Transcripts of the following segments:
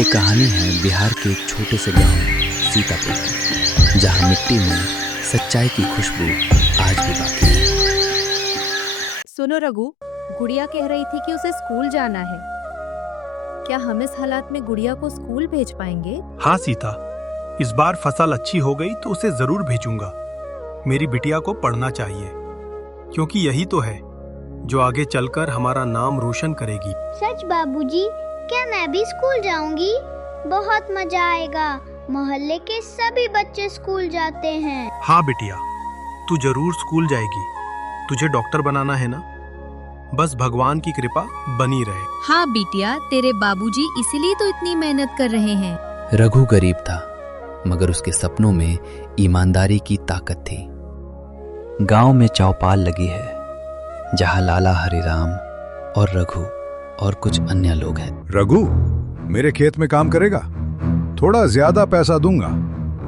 ये कहानी है बिहार के एक छोटे से गांव सीतापुर की, जहां मिट्टी में सच्चाई की खुशबू आज भी बाकी है। सुनो रघु, गुड़िया कह रही थी कि उसे स्कूल जाना है। क्या हम इस हालात में गुड़िया को स्कूल भेज पाएंगे? हाँ सीता, इस बार फसल अच्छी हो गई तो उसे जरूर भेजूंगा। मेरी बिटिया को पढ़ना चाहिए, क्योंकि यही तो है जो आगे चलकर हमारा नाम रोशन करेगी। सच बाबूजी, क्या मैं भी स्कूल जाऊंगी? बहुत मजा आएगा। मोहल्ले के सभी बच्चे स्कूल जाते हैं। हाँ बिटिया, तू जरूर स्कूल जाएगी। तुझे डॉक्टर बनाना है ना? बस भगवान की कृपा बनी रहे। हाँ बिटिया, तेरे बाबूजी इसीलिए तो इतनी मेहनत कर रहे हैं। रघु गरीब था, मगर उसके सपनों में ईमानदारी की ताकत थी। गांव में चौपाल लगी है, जहां लाला हरिराम और रघु और कुछ अन्य लोग हैं। रघु, मेरे खेत में काम करेगा? थोड़ा ज्यादा पैसा दूंगा,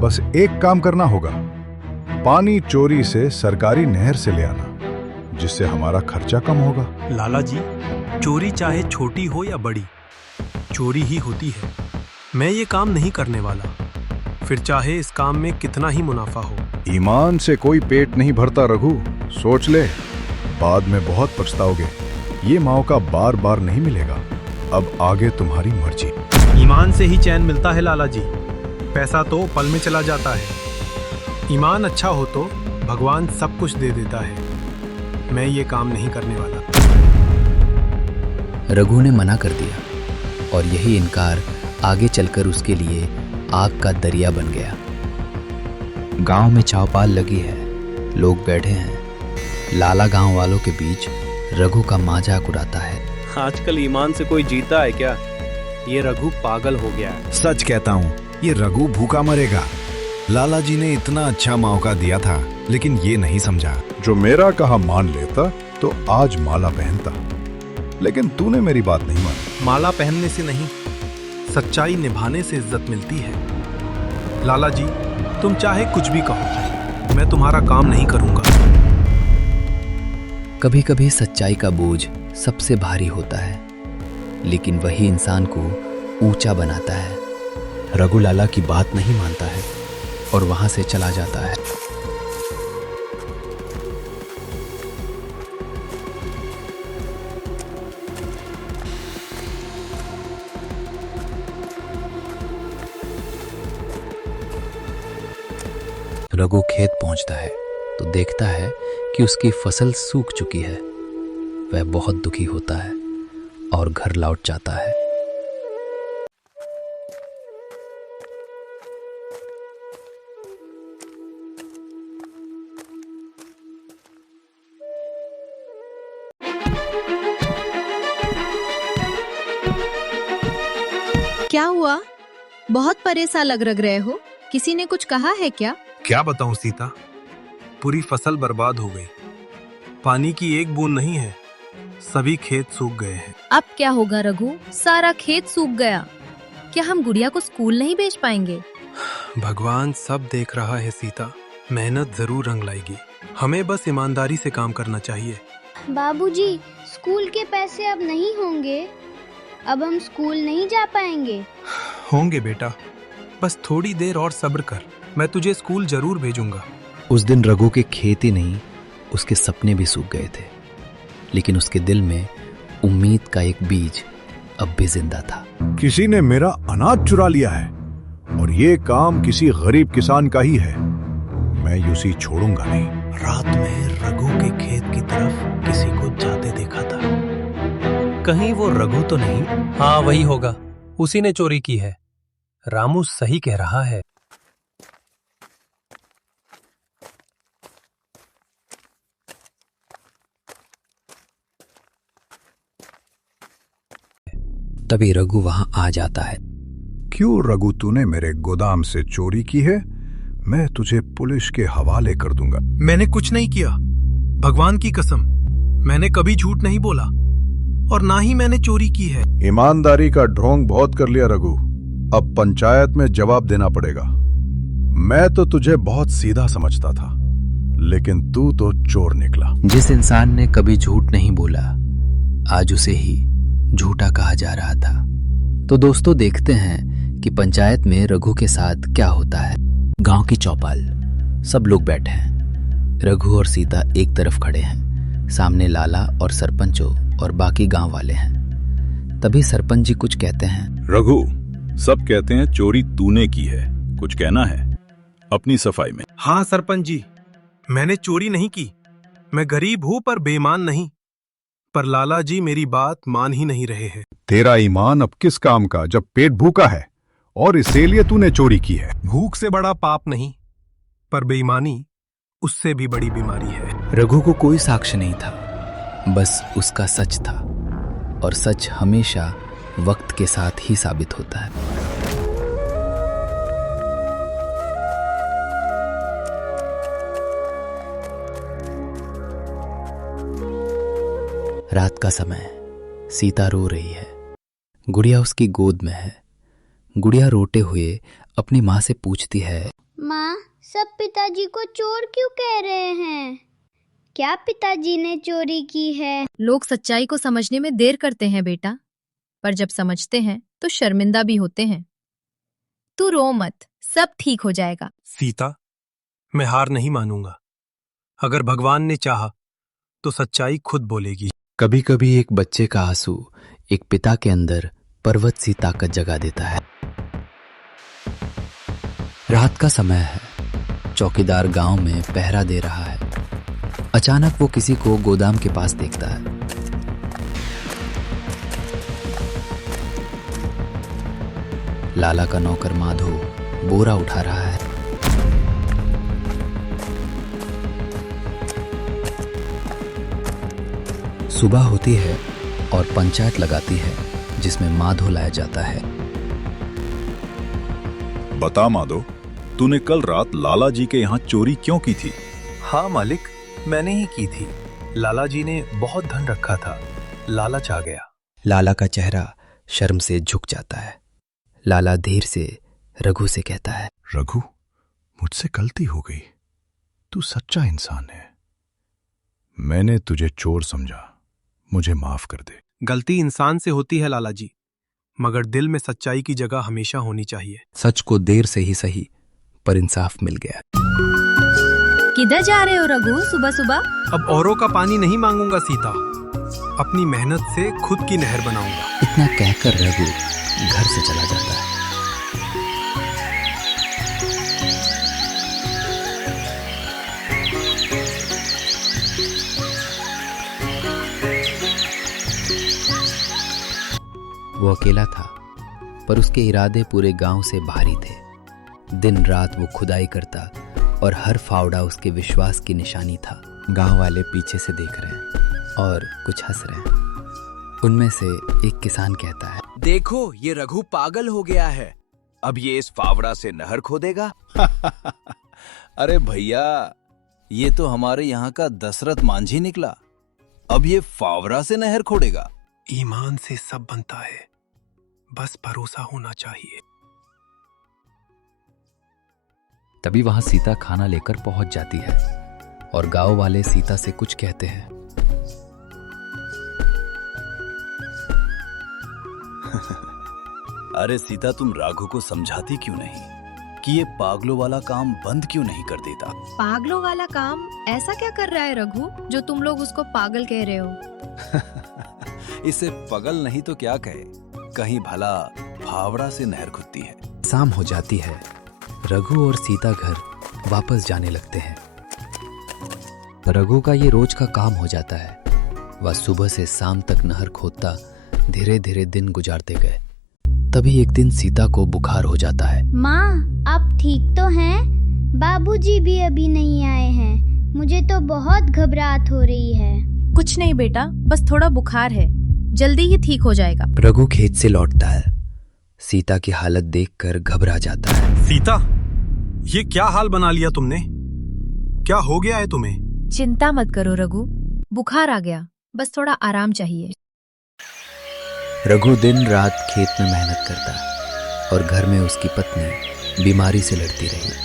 बस एक काम करना होगा। पानी चोरी से सरकारी नहर से ले आना, जिससे हमारा खर्चा कम होगा। लाला जी, चोरी चाहे छोटी हो या बड़ी, चोरी ही होती है। मैं ये काम नहीं करने वाला, फिर चाहे इस काम में कितना ही मुनाफा हो। ईमान से कोई पेट नहीं भरता रघु, सोच ले, बाद में बहुत पछताओगे। ये मौका बार बार नहीं मिलेगा। अब आगे तुम्हारी मर्जी। ईमान से ही चैन मिलता है लाला जी, पैसा तो पल में चला जाता है। ईमान अच्छा हो तो भगवान सब कुछ दे देता है। मैं ये काम नहीं करने वाला। रघु ने मना कर दिया और यही इनकार आगे चलकर उसके लिए आग का दरिया बन गया। गांव में चौपाल लगी है, लोग बैठे हैं। लाला गांव वालों के बीच रघु का मजाक उड़ाता है। आजकल ईमान से कोई जीता है क्या? ये रघु पागल हो गया है। सच कहता हूँ, ये रघु भूखा मरेगा। लाला जी ने इतना अच्छा मौका दिया था, लेकिन ये नहीं समझा। जो मेरा कहा मान लेता तो आज माला पहनता, लेकिन तूने मेरी बात नहीं मानी। माला पहनने से नहीं, सच्चाई निभाने से इज्जत मिलती है। लाला जी, तुम चाहे कुछ भी कहो, मैं तुम्हारा काम नहीं करूंगा। कभी कभी सच्चाई का बोझ सबसे भारी होता है, लेकिन वही इंसान को ऊंचा बनाता है। रघु लाला की बात नहीं मानता है और वहां से चला जाता है। रघु खेत पहुंचता है तो देखता है कि उसकी फसल सूख चुकी है। वह बहुत दुखी होता है और घर लौट जाता है। क्या हुआ? बहुत परेशान लग रहे हो। किसी ने कुछ कहा है क्या? क्या बताऊं सीता, पूरी फसल बर्बाद हो गई। पानी की एक बूंद नहीं है, सभी खेत सूख गए हैं। अब क्या होगा रघु? सारा खेत सूख गया। क्या हम गुड़िया को स्कूल नहीं भेज पाएंगे? भगवान सब देख रहा है सीता, मेहनत जरूर रंग लाएगी। हमें बस ईमानदारी से काम करना चाहिए। बाबूजी, स्कूल के पैसे अब नहीं होंगे। अब हम स्कूल नहीं जा पाएंगे। होंगे बेटा, बस थोड़ी देर और सब्र कर। मैं तुझे स्कूल जरूर भेजूंगा। उस दिन रघु के खेत ही नहीं, उसके सपने भी सूख गए थे, लेकिन उसके दिल में उम्मीद का एक बीज अब भी जिंदा था। किसी ने मेरा अनाज चुरा लिया है और ये काम किसी गरीब किसान का ही है। मैं यूसी छोड़ूंगा नहीं। रात में रघु के खेत की तरफ किसी को जाते देखा था। कहीं वो रघु तो नहीं? हाँ, वही होगा, उसी ने चोरी की है। रामू सही कह रहा है। तभी रघु वहां आ जाता है। क्यों रघु, तूने मेरे गोदाम से चोरी की है? मैं तुझे पुलिस के हवाले कर दूंगा। मैंने कुछ नहीं किया, भगवान की कसम। मैंने कभी झूठ नहीं बोला और ना ही मैंने चोरी की है। ईमानदारी का ढोंग बहुत कर लिया रघु, अब पंचायत में जवाब देना पड़ेगा। मैं तो तुझे बहुत सीधा समझता था, लेकिन तू तो चोर निकला। जिस इंसान ने कभी झूठ नहीं बोला, आज उसे ही झूठा कहा जा रहा था। तो दोस्तों देखते हैं कि पंचायत में रघु के साथ क्या होता है। गांव की चौपाल, सब लोग बैठे हैं। रघु और सीता एक तरफ खड़े हैं, सामने लाला और सरपंचों और बाकी गांव वाले हैं। तभी सरपंच जी कुछ कहते हैं। रघु, सब कहते हैं चोरी तूने की है, कुछ कहना है अपनी सफाई में? हाँ सरपंच जी, मैंने चोरी नहीं की। मैं गरीब हूं पर बेईमान नहीं। पर लाला जी मेरी बात मान ही नहीं रहे हैं। तेरा ईमान अब किस काम का जब पेट भूखा है और इसीलिए तूने चोरी की है। भूख से बड़ा पाप नहीं, पर बेईमानी उससे भी बड़ी बीमारी है। रघु को कोई साक्ष्य नहीं था, बस उसका सच था, और सच हमेशा वक्त के साथ ही साबित होता है। रात का समय, सीता रो रही है। गुड़िया उसकी गोद में है। गुड़िया रोते हुए अपनी माँ से पूछती है, माँ, सब पिताजी को चोर क्यों कह रहे हैं? क्या पिताजी ने चोरी की है? लोग सच्चाई को समझने में देर करते हैं बेटा, पर जब समझते हैं तो शर्मिंदा भी होते हैं। तू रो मत, सब ठीक हो जाएगा। सीता, मैं हार नहीं मानूंगा। अगर भगवान ने चाहा तो सच्चाई खुद बोलेगी। कभी कभी एक बच्चे का आंसू एक पिता के अंदर पर्वत सी ताकत जगा देता है। रात का समय है। चौकीदार गांव में पहरा दे रहा है। अचानक वो किसी को गोदाम के पास देखता है। लाला का नौकर माधो बोरा उठा रहा है। सुबह होती है और पंचायत लगाती है, जिसमें माधो लाया जाता है। बता माधो, तूने कल रात लाला जी के यहाँ चोरी क्यों की थी? हाँ मालिक, मैंने ही की थी। लाला जी ने बहुत धन रखा था, लालच आ गया। लाला का चेहरा शर्म से झुक जाता है। लाला धीर से रघु से कहता है, रघु, मुझसे गलती हो गई। तू सच्चा इंसान है। मैंने तुझे चोर समझा, मुझे माफ कर दे। गलती इंसान से होती है लाला जी, मगर दिल में सच्चाई की जगह हमेशा होनी चाहिए। सच को देर से ही सही, पर इंसाफ मिल गया। किधर जा रहे हो रघु सुबह सुबह? अब औरों का पानी नहीं मांगूंगा सीता, अपनी मेहनत से खुद की नहर बनाऊंगा। इतना कहकर रघु घर से चला जाता है। वो अकेला था, पर उसके इरादे पूरे गांव से भारी थे। दिन रात वो खुदाई करता और हर फावड़ा उसके विश्वास की निशानी था। गांव वाले पीछे से देख रहे हैं और कुछ हंस रहे हैं। उनमें से एक किसान कहता है, देखो, ये रघु पागल हो गया है। अब ये इस फावड़ा से नहर खोदेगा। अरे भैया, ये तो हमारे यहाँ का दशरथ मांझी निकला। अब ये फावड़ा से नहर खोदेगा। ईमान से सब बनता है, बस भरोसा होना चाहिए। तभी वहां सीता खाना लेकर पहुंच जाती है और गांव वाले सीता से कुछ कहते हैं। अरे सीता, तुम राघु को समझाती क्यों नहीं कि ये पागलों वाला काम बंद क्यों नहीं कर देता? पागलों वाला काम ऐसा क्या कर रहा है रघु, जो तुम लोग उसको पागल कह रहे हो? इसे पागल नहीं तो क्या कहे, कहीं भला फावड़ा से नहर खुदती है। शाम हो जाती है। रघु और सीता घर वापस जाने लगते हैं। रघु का ये रोज का काम हो जाता है। वह सुबह से शाम तक नहर खोदता धीरे धीरे दिन गुजारते गए। तभी एक दिन सीता को बुखार हो जाता है। माँ, आप ठीक तो हैं? बाबूजी भी अभी नहीं आए हैं। मुझे तो बहुत घबराहट हो रही है। कुछ नहीं बेटा, बस थोड़ा बुखार है, जल्दी ही ठीक हो जाएगा। रघु खेत से लौटता है। सीता की हालत देखकर घबरा जाता है। सीता, ये क्या हाल बना लिया तुमने? क्या हो गया है तुम्हें? चिंता मत करो रघु, बुखार आ गया, बस थोड़ा आराम चाहिए। रघु दिन रात खेत में मेहनत करता और घर में उसकी पत्नी बीमारी से लड़ती रही।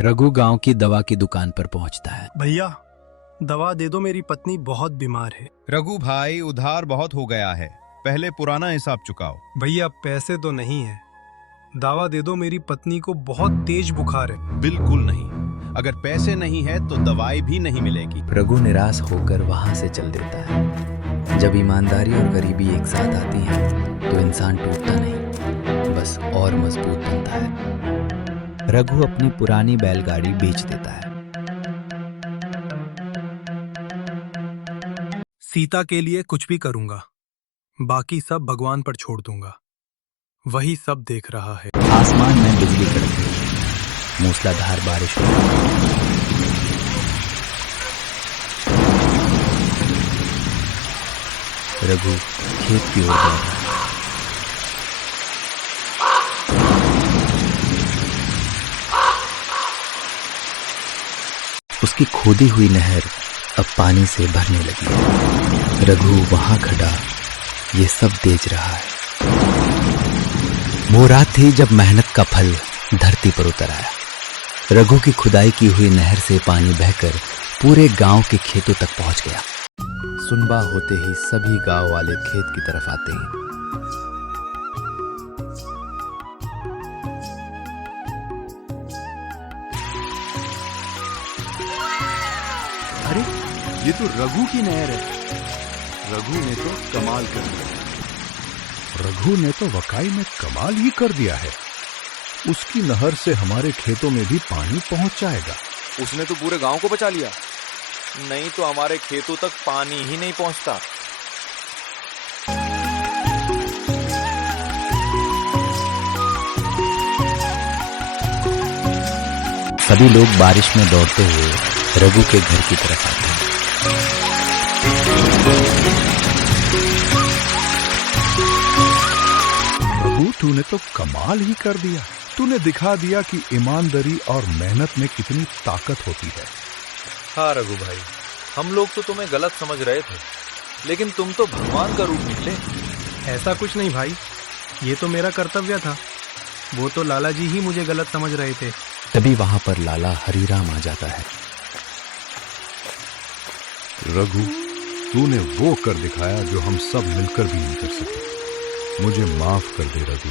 रघु गांव की दवा की दुकान पर पहुंचता है। भैया, दवा दे दो, मेरी पत्नी बहुत बीमार है। रघु भाई, उधार बहुत हो गया है, पहले पुराना हिसाब चुकाओ। भैया पैसे तो नहीं है, दवा दे दो, मेरी पत्नी को बहुत तेज बुखार है। बिल्कुल नहीं, अगर पैसे नहीं है तो दवाई भी नहीं मिलेगी। रघु निराश होकर वहां से चल देता है। जब ईमानदारी और गरीबी एक साथ आती है तो इंसान टूटता नहीं, बस और मजबूत बनता है। रघु अपनी पुरानी बैलगाड़ी बेच देता है। सीता के लिए कुछ भी करूंगा, बाकी सब भगवान पर छोड़ दूंगा, वही सब देख रहा है। आसमान में बिजली कड़कती है, मूसलाधार बारिश होती है। रघु खेत की ओर बढ़ रहा है। उसकी खोदी हुई नहर अब पानी से भरने लगी है। रघु वहां खड़ा ये सब देख रहा है। वो रात थी जब मेहनत का फल धरती पर उतर आया। रघु की खुदाई की हुई नहर से पानी बहकर पूरे गांव के खेतों तक पहुंच गया। सुनबा होते ही सभी गांव वाले खेत की तरफ आते हैं। अरे ये तो रघु की नहर है। रघु ने तो कमाल कर दिया। रघु ने तो वकाई में कमाल ही कर दिया है। उसकी नहर से हमारे खेतों में भी पानी पहुंच जाएगा। उसने तो पूरे गांव को बचा लिया, नहीं तो हमारे खेतों तक पानी ही नहीं पहुंचता। सभी लोग बारिश में दौड़ते हुए रघु के घर की तरफ आते हैं। रघु, तूने तो कमाल ही कर दिया। तूने दिखा दिया कि ईमानदारी और मेहनत में कितनी ताकत होती है। हाँ रघु भाई, हम लोग तो तुम्हें गलत समझ रहे थे, लेकिन तुम तो भगवान का रूप निकले। ऐसा कुछ नहीं भाई, ये तो मेरा कर्तव्य था। वो तो लाला जी ही मुझे गलत समझ रहे थे। तभी वहां पर लाला हरिराम आ जाता है। रघु, तूने वो कर दिखाया जो हम सब मिलकर भी नहीं कर सके। मुझे माफ कर दे रघु,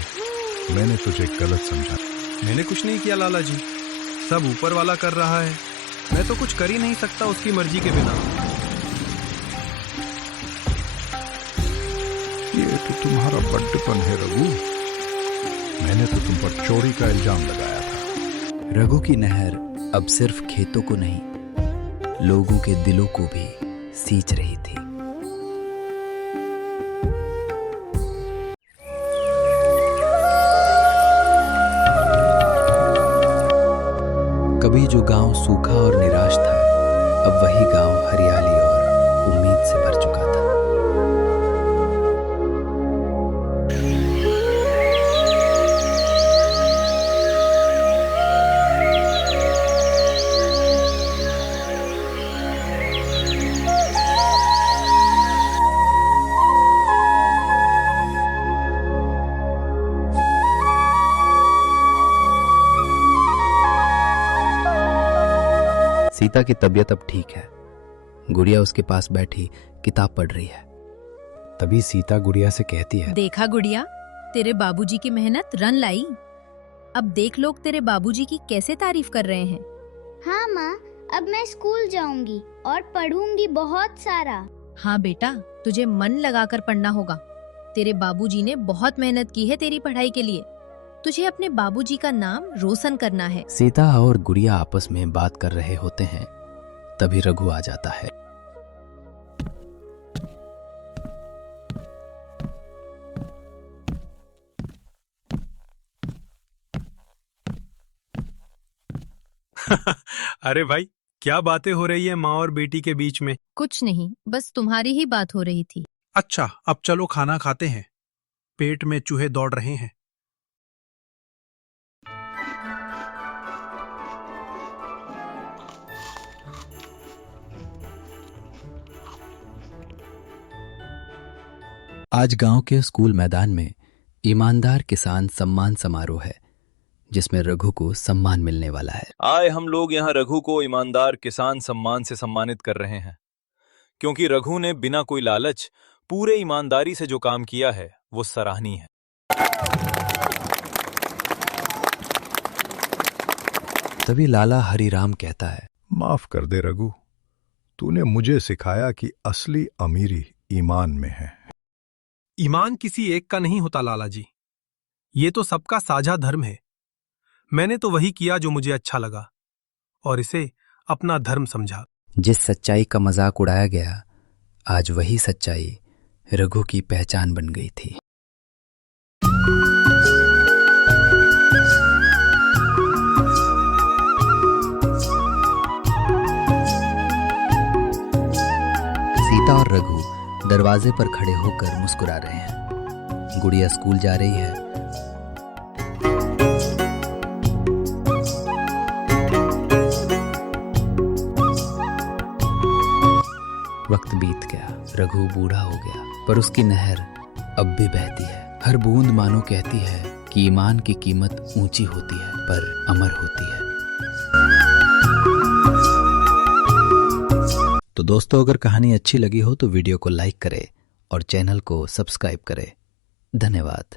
मैंने तुझे गलत समझा। मैंने कुछ नहीं किया लाला जी, सब ऊपर वाला कर रहा है। मैं तो कुछ कर ही नहीं सकता उसकी मर्जी के बिना। ये तो तुम्हारा बड्डेपन है रघु। मैंने तो तुम पर चोरी का इल्जाम लगाया था। रघु की नहर अब सिर्फ खेतों को नहीं, लोगों के दिलों को भी सींच रही थी। कभी जो गांव सूखा और निराश था, अब वही गांव हरियाली और उम्मीद से भर चुका था। सीता की तबीयत अब ठीक है। गुड़िया उसके पास बैठी किताब पढ़ रही है। तभी सीता गुड़िया से कहती है, देखा गुड़िया, तेरे बाबूजी की मेहनत रन लाई। अब देख लोग तेरे बाबूजी की कैसे तारीफ कर रहे हैं। हाँ माँ, अब मैं स्कूल जाऊंगी और पढ़ूंगी बहुत सारा। हाँ बेटा, तुझे मन लगाकर पढ़ना होगा। तेरे बाबूजी ने बहुत मेहनत की है तेरी पढ़ाई के लिए। तुझे अपने बाबूजी का नाम रोशन करना है। सीता और गुड़िया आपस में बात कर रहे होते हैं, तभी रघु आ जाता है। अरे भाई, क्या बातें हो रही है माँ और बेटी के बीच में? कुछ नहीं, बस तुम्हारी ही बात हो रही थी। अच्छा, अब चलो खाना खाते हैं, पेट में चूहे दौड़ रहे हैं। आज गांव के स्कूल मैदान में ईमानदार किसान सम्मान समारोह है, जिसमें रघु को सम्मान मिलने वाला है। आए हम लोग यहाँ रघु को ईमानदार किसान सम्मान से सम्मानित कर रहे हैं, क्योंकि रघु ने बिना कोई लालच पूरे ईमानदारी से जो काम किया है वो सराहनीय है। तभी लाला हरिराम कहता है, माफ कर दे रघु, तूने मुझे सिखाया कि असली अमीरी ईमान में है। ईमान किसी एक का नहीं होता लाला जी, ये तो सबका साझा धर्म है। मैंने तो वही किया जो मुझे अच्छा लगा और इसे अपना धर्म समझा। जिस सच्चाई का मजाक उड़ाया गया, आज वही सच्चाई रघु की पहचान बन गई थी। सीता और रघु दरवाजे पर खड़े होकर मुस्कुरा रहे हैं। गुड़िया स्कूल जा रही है। वक्त बीत गया, रघु बूढ़ा हो गया, पर उसकी नहर अब भी बहती है। हर बूंद मानो कहती है कि ईमान की कीमत ऊंची होती है पर अमर होती है। तो दोस्तों, अगर कहानी अच्छी लगी हो तो वीडियो को लाइक करें और चैनल को सब्सक्राइब करें। धन्यवाद।